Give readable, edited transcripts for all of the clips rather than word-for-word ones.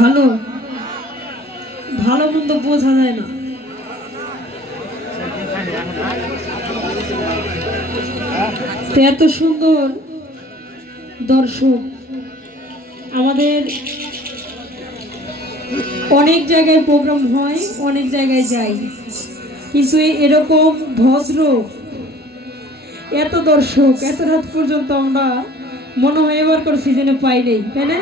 ভালো ভালো মন্দ বোঝা যায় না। তো এত সুন্দর দর্শক আমাদের অনেক জায়গায় প্রোগ্রাম হয়, অনেক জায়গায় যাই, কিন্তু এরকম ভদ্র এত দর্শক এত রাত পর্যন্ত আমরা মনে হয় এবারকার সিজনে পাই নেই, তাই না?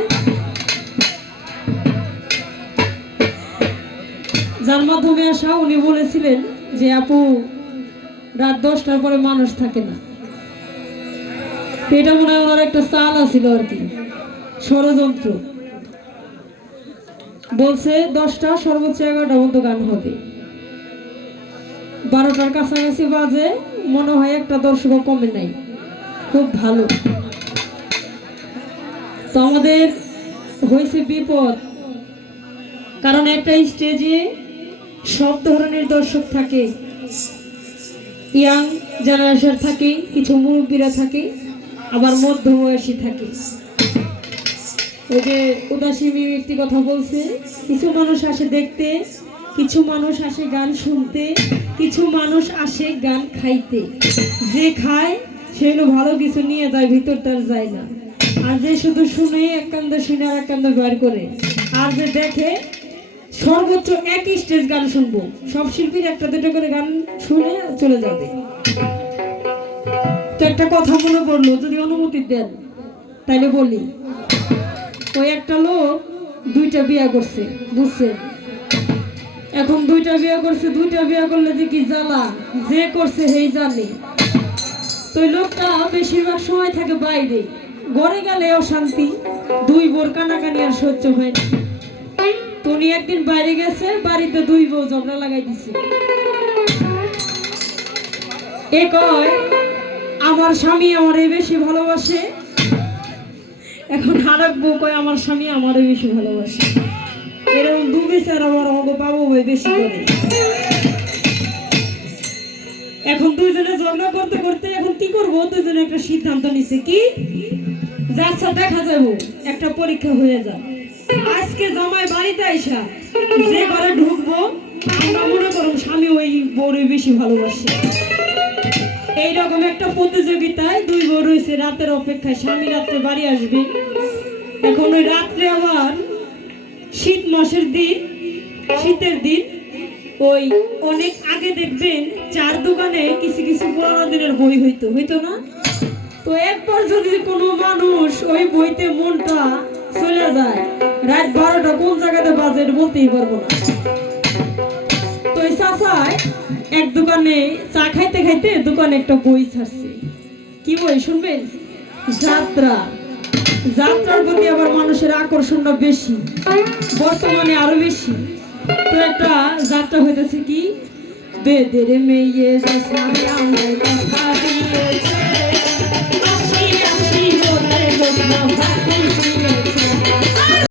যার মাধ্যমে আসা উনি বলেছিলেন যে আপু রাত 10টার পরে মানুষ থাকে না। এটা মনে হয় ওনার একটা চাল আছিল আর কি, ষড়যন্ত্র। বলছে 10টা সর্বোচ্চ 11টা মতো গান হবে, 12টার কাছাকাছি বাজে, মনে হয় একটা দর্শকও কমে নাই। খুব ভালো। তো আমাদের হয়েছে বিপদ, কারণ একটা স্টেজে সব ধরনের দর্শক থাকে, ইয়াং জেনারেশন থাকে, কিছু মুরব্বীরা থাকে, আবার মধ্যবয়সী থাকে। ওই যে উদাসী ব্যক্তি কথা বলছে, কিছু মানুষ আসে দেখতে, কিছু মানুষ আসে গান শুনতে, কিছু মানুষ আসে গান খাইতে। যে খায় সে হলো ভালো কিছু নিয়ে যায়, ভিতর তার যায় না। আর যে শুধু শুনে এক কান্দে শুনে আর এক কান্দে বের করে, আর যে দেখে সর্বোচ্চ এক স্টেজ গান শুনবো, সব শিল্পীর একটা দুটো করে গান শুনে চলে যাবে। তো একটা কথা মনে পড়লো, যদি অনুমতি দেন তাইলে বলি। ওই একটা লোক 2টা বিয়ে করছে, বুঝছেন? এখন 2টা বিয়ে করছে, 2টা বিয়ে করলে যে কি জ্বালা, যে করছে সেই জানে। তো ওই লোকটা বেশিরভাগ সময় থাকে বাইরে, ঘরে গেলে অশান্তি, 2 বোর কানাকানি আর সহ্য হয় না। তো উনি একদিন বাইরে গেছে, বাড়িতে 2 বউ ঝগড়া লাগাই দিছে। এ কয় আমার স্বামী আমারে বেশি ভালোবাসে, এখন আরেক বউ কয় আমার স্বামী আমারে বেশি ভালোবাসে। এরকম দুবিচার আমার বাবু ভাই বেশি করে। এখন দুইজনে ঝগড়া করতে করতে এখন কি করবো, দুইজনে একটা সিদ্ধান্ত নিছে কি, যাচ্ছা দেখা যাবো, একটা পরীক্ষা হয়ে যায়। আজকে জামাই বাড়িতে আইসা যে ঘরে ঢুকবো, আমরা মনে করব স্বামী ওই বউরে বেশি ভালোবাসে। এইরকম একটা প্রতিযোগিতায় 2 বউ রয়েছে রাতের অপেক্ষায়, স্বামী রাত্রে বাড়ি আসবে। এখন ওই রাত্রে আবার শীত মাসের দিন, শীতের দিন, ওই অনেক আগে দেখবেন চার দোকানে কিছু কিছু পুরানো দিনের বই হইতো না? তো একবার যদি কোনো মানুষ ওই বইতে মনটা চলে যায়, রাত 12টা কোন জায়গাতে বাজে বলতেই পারবো না। তো ওই চাচায় এক দোকানে চা খাইতে খাইতে দোকানে একটা বই ছাড়ছে। কি বই শুনবেন? যাত্রা। যাত্রার প্রতি আবার মানুষের আকর্ষণটা বেশি, বর্তমানে আরো বেশি। তো একটা যাত্রা হইতেছে কি, বেদের মেয়ে